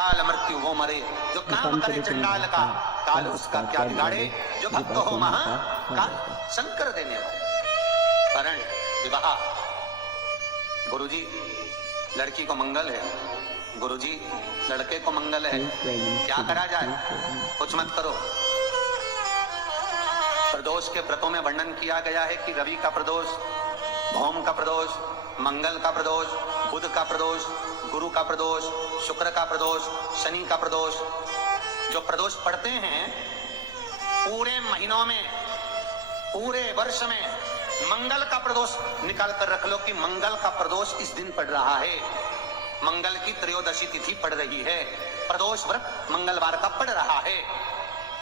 काल मृत्यु हो मरे, जो काम करे चंडाल का काल उसका क्या बिगाड़े, जो भक्त हो महा काल शंकर देने वाले। वरण विवाह, गुरुजी लड़की को मंगल है, गुरुजी लड़के को मंगल है, क्या करा जाए, कुछ मत करो। प्रदोष के व्रतों में वर्णन किया गया है कि रवि का प्रदोष, भौम का प्रदोष, मंगल का प्रदोष, बुध का प्रदोष, गुरु का प्रदोष, शुक्र का प्रदोष, शनि का प्रदोष। जो प्रदोष पड़ते हैं पूरे महीनों में, पूरे वर्ष में, मंगल का प्रदोष निकाल कर रख लो कि मंगल का प्रदोष इस दिन पड़ रहा है, मंगल की त्रयोदशी तिथि पड़ रही है, प्रदोष व्रत मंगलवार का पड़ रहा है।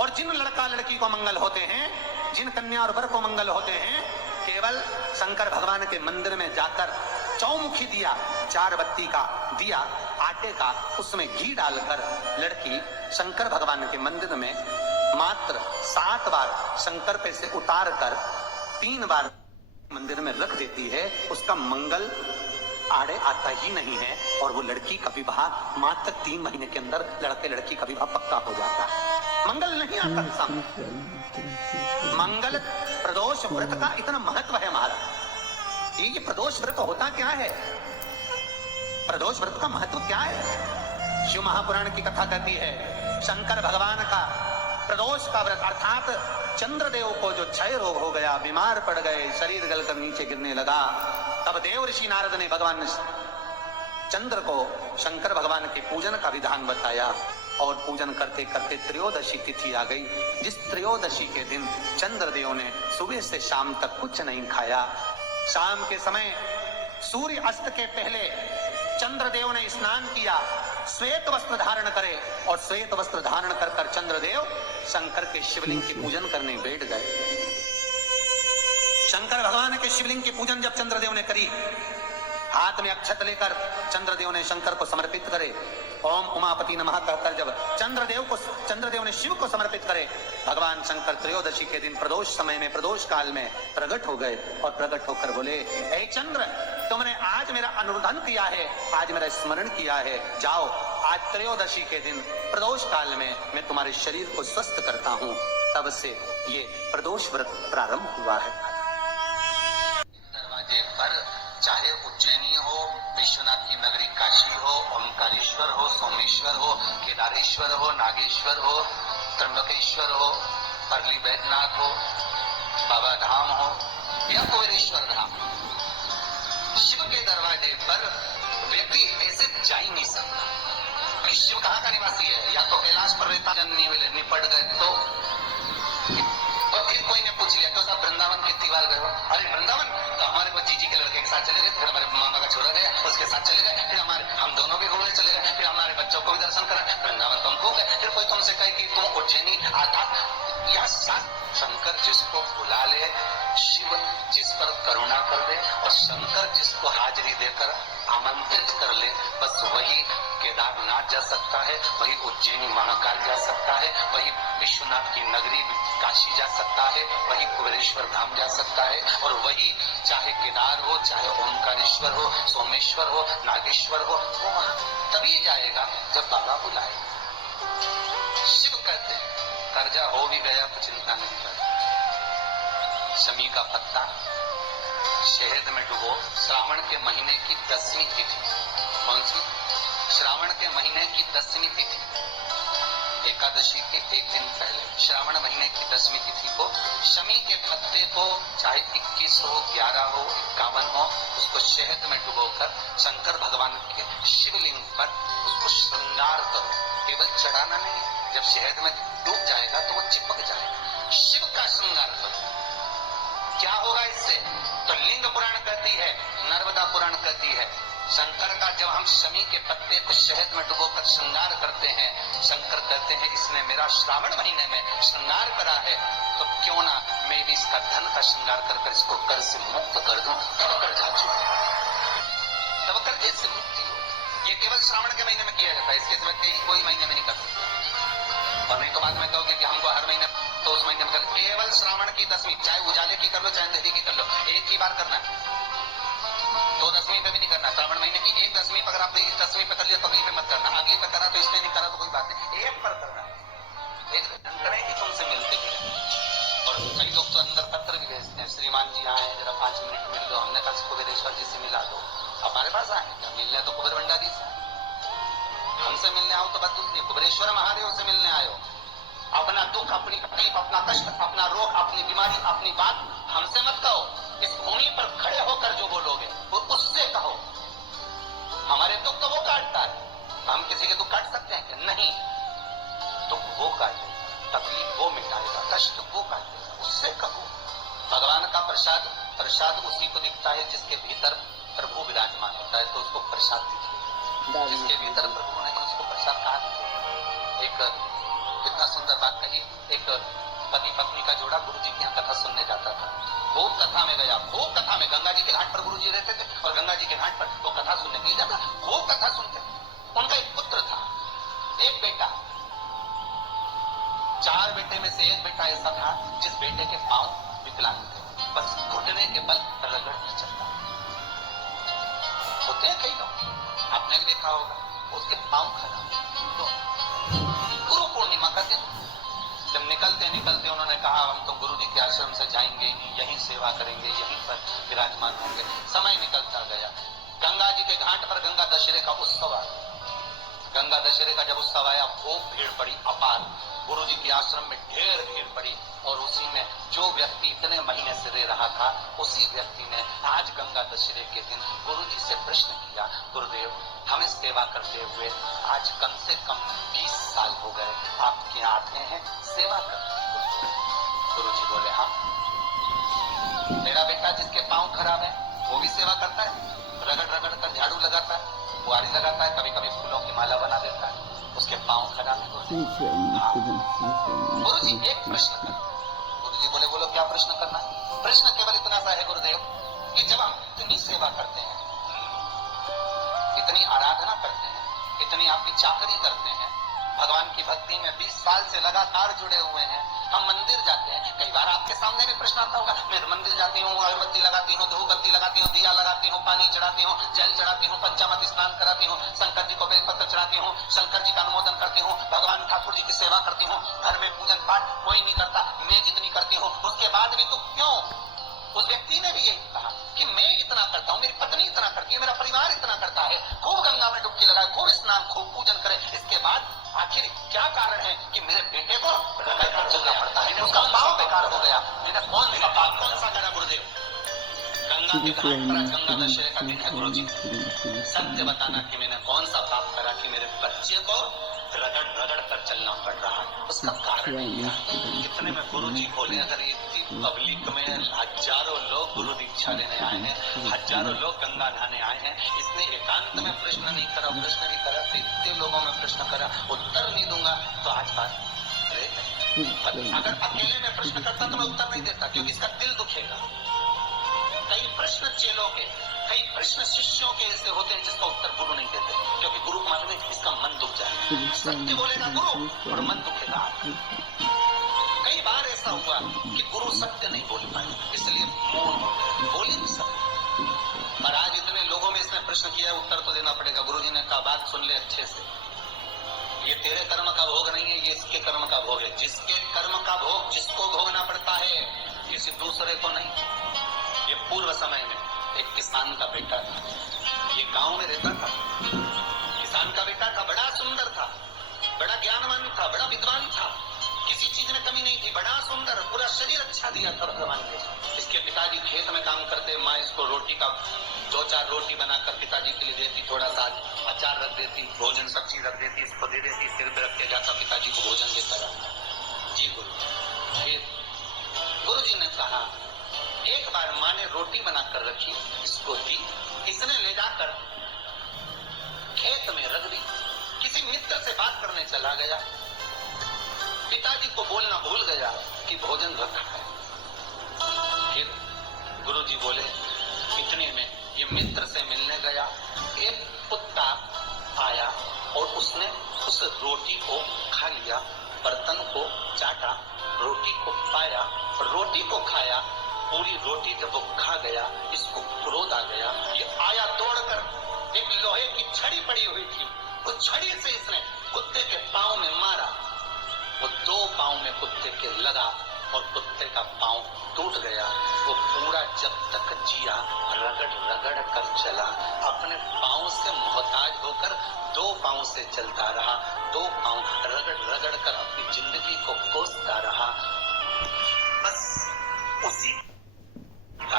और जिन लड़का लड़की को मंगल होते हैं, जिन कन्या और वर को मंगल होते हैं, केवल शंकर भगवान के मंदिर में जाकर चौमुखी दिया, 4 बत्ती का दिया आटे का, उसमें घी डालकर लड़की शंकर भगवान के मंदिर में मात्र 7 बार शंकर पे से उतार कर 3 बार मंदिर में रख देती है, उसका मंगल आड़े आता ही नहीं है और वो लड़की का विवाह मात्र 3 महीने के अंदर लड़के लड़की का विवाह पक्का हो जाता है। मंगल नहीं आता सामने। मंगल प्रदोष व्रत का इतना महत्व है महाराज। ये प्रदोष व्रत होता क्या है, प्रदोष व्रत का महत्व क्या है? शिव महापुराण की कथा कहती है शंकर भगवान का प्रदोष का व्रत, अर्थात चंद्रदेव को जो क्षय रोग हो गया, बीमार पड़ गए, शरीर गलकर नीचे गिरने लगा, तब देव ऋषि नारद ने भगवान चंद्र को शंकर भगवान के पूजन का विधान बताया और पूजन करते करते त्रयोदशी तिथि आ गई। जिस त्रयोदशी के दिन चंद्रदेव ने सुबह से शाम तक कुछ नहीं खाया। शाम के समय सूर्य अस्त के पहले चंद्रदेव ने स्नान किया, श्वेत वस्त्र धारण करे और श्वेत वस्त्र धारण कर कर चंद्रदेव शंकर के शिवलिंग की पूजन करने बैठ गए। शंकर भगवान के शिवलिंग की पूजन जब चंद्रदेव ने करी, हाथ में अक्षत लेकर चंद्रदेव ने शंकर को समर्पित करे, ओम उमापति नमः कहकर जब चंद्रदेव ने शिव को समर्पित करे, भगवान शंकर त्रयोदशी के दिन प्रदोष समय में, प्रदोष काल में प्रकट हो गए और प्रकट होकर बोले, हे चंद्र, तुमने आज मेरा अनुरोधन किया है, आज मेरा स्मरण किया है, जाओ आज त्रयोदशी के दिन प्रदोष काल में मैं तुम्हारे शरीर को स्वस्थ करता हूँ। तब से ये प्रदोष व्रत प्रारंभ हुआ है। दरवाजे पर चाहे उज्जैनी हो, विश्वनाथ की नगरी काशी हो, ओंकारेश्वर हो, सोमेश्वर हो, केदारेश्वर हो, नागेश्वर हो, त्र्यंबकेश्वर हो, परली बैद्यनाथ हो, बाबा धाम हो या कुबेरेश्वर धाम, शिव के दरवाजे पर व्यक्ति ऐसे जा ही नहीं सकता। शिव कहाँ का निवासी है? या तो कैलाश पर रहता, निपट गए तो। और फिर कोई ने पूछ लिया, तो साहब वृंदावन कितनी बार गए हो? अरे वृंदावन तो हमारे को जीजी के लड़के के साथ चले गए, फिर हमारे मामा का छोरा गया उसके साथ चले गए, फिर हम दोनों भी घूमने चले गए, फिर हमारे बच्चों को भी दर्शन करा, वृंदावन तो हम खो गए। फिर कोई तुमसे कहे कि तुम उज्जैनी आता, यह शंकर जिसको बुला ले, शिव जिस पर करुणा कर दे और शंकर जिसको हाजिरी देकर आमंत्रित कर ले, बस वही केदारनाथ जा सकता है, वही उज्जैनी महाकाल जा सकता है, वही विश्वनाथ की नगरी काशी जा सकता है, वही कुबेरेश्वर धाम जा सकता है, और वही चाहे केदार हो, चाहे ओंकारेश्वर हो, सोमेश्वर हो, नागेश्वर हो, वो वहां तभी जाएगा जब बाबा बुलाए। शिव कहते हैं कर्जा हो भी गया तो चिंता नहीं कर, शमी का पत्ता शहद में डुबो, श्रावण के महीने की 10वीं तिथि, कौन सी? श्रावण के महीने की 10वीं तिथि, एकादशी के एक दिन पहले, श्रावण महीने की 10वीं तिथि को शमी के पत्ते को चाहे 21 हो, 11 हो, 51 हो, उसको शहद में डुबोकर शंकर भगवान के शिवलिंग पर उसको श्रृंगार करो। केवल चढ़ाना नहीं, जब शहद में डूब जाएगा तो वो चिपक जाएगा। शिव का श्रृंगार करो। क्या होगा इससे? तो लिंग पुराण कहती है, नर्मदा पुराण कहती है, शंकर का जब हम शमी के पत्ते को शहद में डुबोकर श्रृंगार करते हैं, शंकर कहते हैं इसने मेरा श्रावण महीने में श्रृंगार करा है, तो क्यों ना मैं भी इसका धन का श्रृंगार कर इसको कर्ज से मुक्त कर दूं, तब कर्जा चुके, तब कर्जे से मुक्ति हो। ये केवल श्रावण के महीने में किया जाता है, इसके सिवा कोई महीने में नहीं कर सकता। और नहीं तो बाद में कहोगे कि हमको हर महीने, तो उस महीने में कर, केवल श्रावण की 10वीं, चाहे उजाले की कर लो चाहे अंधेरी की कर लो, एक ही बार करना है। तो 2 दसवीं पे भी नहीं करना, श्रावण महीने की 1 दसवीं पर अगर आपने इस 10वीं पे कर लिया तो अगली पे मत करना, अगली पे करा तो इसने नहीं करा तो कोई बात नहीं, एक पर करना, एक करें कि तुमसे मिलते भी रहें। और कई लोग तो अंदर पत्र भी भेजते हैं, श्रीमान जी आए जरा 5 मिनट मिल दो, हमने कहा कुबेरेश्वर जी से मिला दो, हमारे पास आए क्या मिलने, तो कुबेर भंडारी से हमसे मिलने आओ तो बात दूसरी, कुबेरेश्वर महादेव से मिलने आयो, अपना दुख, अपनी तकलीफ, अपना कष्ट, अपना रोग, अपनी बीमारी, अपनी बात हमसे मत कहो, इस भूमि पर खड़े होकर जो बोलोगे वो उससे कहो। हमारे दुख तो वो काटता है, हम किसी के दुख काट सकते हैं क्या? नहीं, दुख वो काटेगा, तकलीफ वो मिटाएगा, कष्ट वो काटेगा, उससे कहो। भगवान का प्रसाद, प्रसाद उसी को दिखता है जिसके भीतर प्रभु विराजमान होता है, तो उसको प्रसाद दिखेगा, जिसके भीतर प्रभु नहीं उसको प्रसाद कहाँ दिखेगा। एक कितना सुंदर बात कही, एक पति पत्नी का जोड़ा गुरु जी की यहाँ कथा सुनने जाता था, खूब कथा में गया, खूब कथा में, गंगा जी के घाट पर गुरु जी रहते थे और गंगा जी के घाट पर वो कथा सुनने के लिए जाता, खूब कथा सुनते। उनका एक पुत्र था, एक बेटा, 4 बेटे में से एक बेटा ऐसा था जिस बेटे के पांव विकलांग थे, बस घुटने के बल रगड़ कर चलता। होते हैं कई लोग, आपने भी देखा होगा, उसके पांव खराब। तो गुरु पूर्णिमा का दिन, जब निकलते उन्होंने कहा हम तो गुरु जी के आश्रम से जाएंगे नहीं, यहीं सेवा करेंगे, यहीं पर विराजमान होंगे। समय निकलता गया, गंगा जी के घाट पर गंगा दशहरे का उत्सव आया। गंगा दशहरे का जब उत्सव आया, खूब भीड़ पड़ी, अपार, गुरु जी के आश्रम में ढेर भीड़ पड़ी, और उसी में जो व्यक्ति इतने महीने से रह रहा था, उसी व्यक्ति ने आज गंगा दशहरे के दिन गुरु जी से प्रश्न किया, गुरुदेव हमें सेवा करते हुए आज कम से कम 20 साल हो गए, आपके यहाँ आते हैं सेवा करते। गुरु जी बोले हाँ, मेरा बेटा जिसके पांव खराब है वो भी सेवा करता है, रगड़ रगड़ कर झाड़ू लगाता है, बुआरी लगाता है, कभी कभी फूलों की माला बना देता है, उसके पांव खराब है। गुरु जी एक प्रश्न कर। गुरु जी बोले बोलो क्या प्रश्न करना है? प्रश्न केवल इतना सा है गुरुदेव कि जब हम इतनी सेवा करते हैं, इतनी आराधना करते हैं, इतनी आपकी चाकरी करते हैं, भगवान की भक्ति में 20 साल से लगातार जुड़े हुए हैं, हम मंदिर जाते हैं, कई बार आपके सामने भी प्रश्न आता होगा, मैं मंदिर जाती हूँ, अगरबत्ती लगाती हूँ, धूपबत्ती लगाती हूँ, दिया लगाती हूँ, पानी चढ़ाती हूँ, जल चढ़ाती हूँ, पंचामृत स्नान कराती हूँ, शंकर जी को बेलपत्र चढ़ाती हूँ, शंकर जी का अनुमोदन करती हूँ, भगवान ठाकुर जी की सेवा करती हूँ, घर में पूजन पाठ कोई नहीं करता, मैं जितनी करती हूँ, उसके बाद भी तू क्यों? उस व्यक्ति ने भी यही कहा कि मैं इतना करता हूँ, मेरी पत्नी इतना करती है, मेरा परिवार इतना करता है, खूब गंगा में डुबकी लगाए, खूब स्नान, खूब पूजन करे, इसके बाद आखिर क्या कारण है कि मेरे बेटे को रगड़ कर चलना पड़ता है, उसका पांव बेकार हो गया, मैंने कौन सा पाप कौन सा करा? गुरुदेव गंगा के घाट पर गंगा दशहरे का दिन है, गुरु जी सत्य बताना कि मैंने कौन सा पाप करा कि मेरे बच्चे को रगड़ रगड़ कर चलना पड़ रहा है, उसका कारण कितने में गुरु जी बोले, अगर इतनी पब्लिक में हजारों लोग गुरु दीक्षा लेने आए हैं, हजारों लोग गंगा नहाने आए हैं, इसने एकांत में प्रश्न नहीं करा, प्रश्न नहीं करा तो इतने लोगों में प्रश्न करा, उत्तर नहीं दूंगा तो आज बात अगर अकेले में प्रश्न करता तो मैं उत्तर नहीं देता, क्योंकि इसका दिल दुखेगा। कई प्रश्न चेलों के, कई प्रश्न शिष्यों के ऐसे होते हैं जिसका उत्तर गुरु नहीं देते, क्योंकि गुरु को मालूम है इसका मन दुख जाएगा, सत्य बोलेगा गुरु और मन दुखेगा। कई बार ऐसा हुआ कि गुरु सत्य नहीं बोल पाए, इसलिए मौन हो गए, बोले नहीं सकते। पर आज इतने लोगों में इसने प्रश्न किया, उत्तर तो देना पड़ेगा। गुरु जी ने कहा बात सुन ले अच्छे से, ये तेरे कर्म का भोग नहीं है, ये इसके कर्म का भोग है। जिसके कर्म का भोग जिसको भोगना पड़ता है, किसी दूसरे को नहीं। ये पूर्व समय में एक किसान का बेटा था, ये गांव में रहता था, किसान का बेटा था, बड़ा सुंदर था, बड़ा ज्ञानवान था, बड़ा विद्वान था, किसी चीज में कमी नहीं थी, बड़ा सुंदर, पूरा शरीर अच्छा दिया था भगवान ने। इसके पिताजी खेत में काम करते, माँ इसको रोटी का 2-4 रोटी बनाकर पिताजी के लिए देती, थोड़ा सा अचार रख देती, भोजन सब्जी रख देती, इसको दे देती, सिर पे रख के जाता, पिताजी को भोजन देता रहता। जी गुरु। फिर गुरु जी ने कहा, एक बार माँ ने रोटी बनाकर रखी, इसको दी, इसने ले जाकर खेत में रख दी, किसी मित्र से बात करने चला गया, पिताजी को बोलना भूल गया कि भोजन रखा है। फिर गुरुजी बोले, इतने में ये मित्र से मिलने गया, एक कुत्ता आया और उसने उस रोटी को खा लिया, बर्तन को चाटा, रोटी को पाया, रोटी को खाया, पूरी रोटी जब वो खा गया, इसको क्रोध आ गया। ये आया दौड़कर, एक लोहे की छड़ी पड़ी हुई थी, उस छड़ी से इसने कुत्ते के पांव में मारा। वो 2 पांव में कुत्ते के लगा और कुत्ते का पांव टूट गया। वो पूरा जब तक जिया रगड़ रगड़ कर चला, अपने पांव से मोहताज होकर 2 पांव से चलता रहा। 2 पांव रगड़ रगड़ कर अपनी जिंदगी को कोसता रहा। बस उसी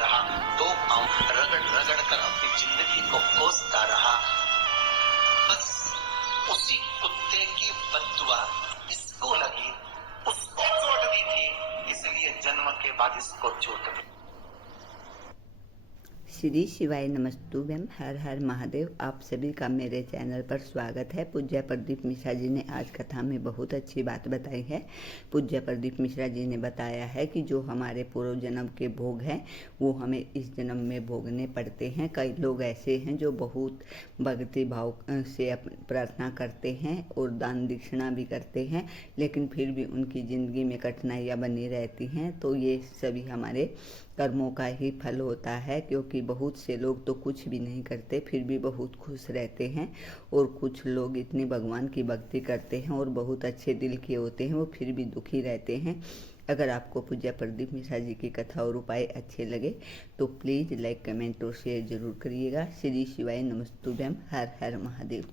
रहा 2 पांव रगड़ रगड़ कर अपनी जिंदगी को कोसता रहा। बस उसी कुत्ते की बद्दुआ इसको लगी, उसको चोट दी थी, इसलिए जन्म के बाद इसको चोट दी। श्री शिवाय नमस्तुभ्यम। हर हर महादेव। आप सभी का मेरे चैनल पर स्वागत है। पूज्य प्रदीप मिश्रा जी ने आज कथा में बहुत अच्छी बात बताई है। पूज्य प्रदीप मिश्रा जी ने बताया है कि जो हमारे पूर्व जन्म के भोग हैं वो हमें इस जन्म में भोगने पड़ते हैं। कई लोग ऐसे हैं जो बहुत भक्ति भाव से प्रार्थना करते हैं और दान दक्षिणा भी करते हैं, लेकिन फिर भी उनकी ज़िंदगी में कठिनाइयाँ बनी रहती हैं। तो ये सभी हमारे कर्मों का ही फल होता है, क्योंकि बहुत से लोग तो कुछ भी नहीं करते फिर भी बहुत खुश रहते हैं, और कुछ लोग इतनी भगवान की भक्ति करते हैं और बहुत अच्छे दिल के होते हैं, वो फिर भी दुखी रहते हैं। अगर आपको पूज्य प्रदीप मिश्रा जी की कथा और उपाय अच्छे लगे तो प्लीज़ लाइक, कमेंट और शेयर जरूर करिएगा। श्री शिवाय नमस्तुभ्यम। हर हर महादेव।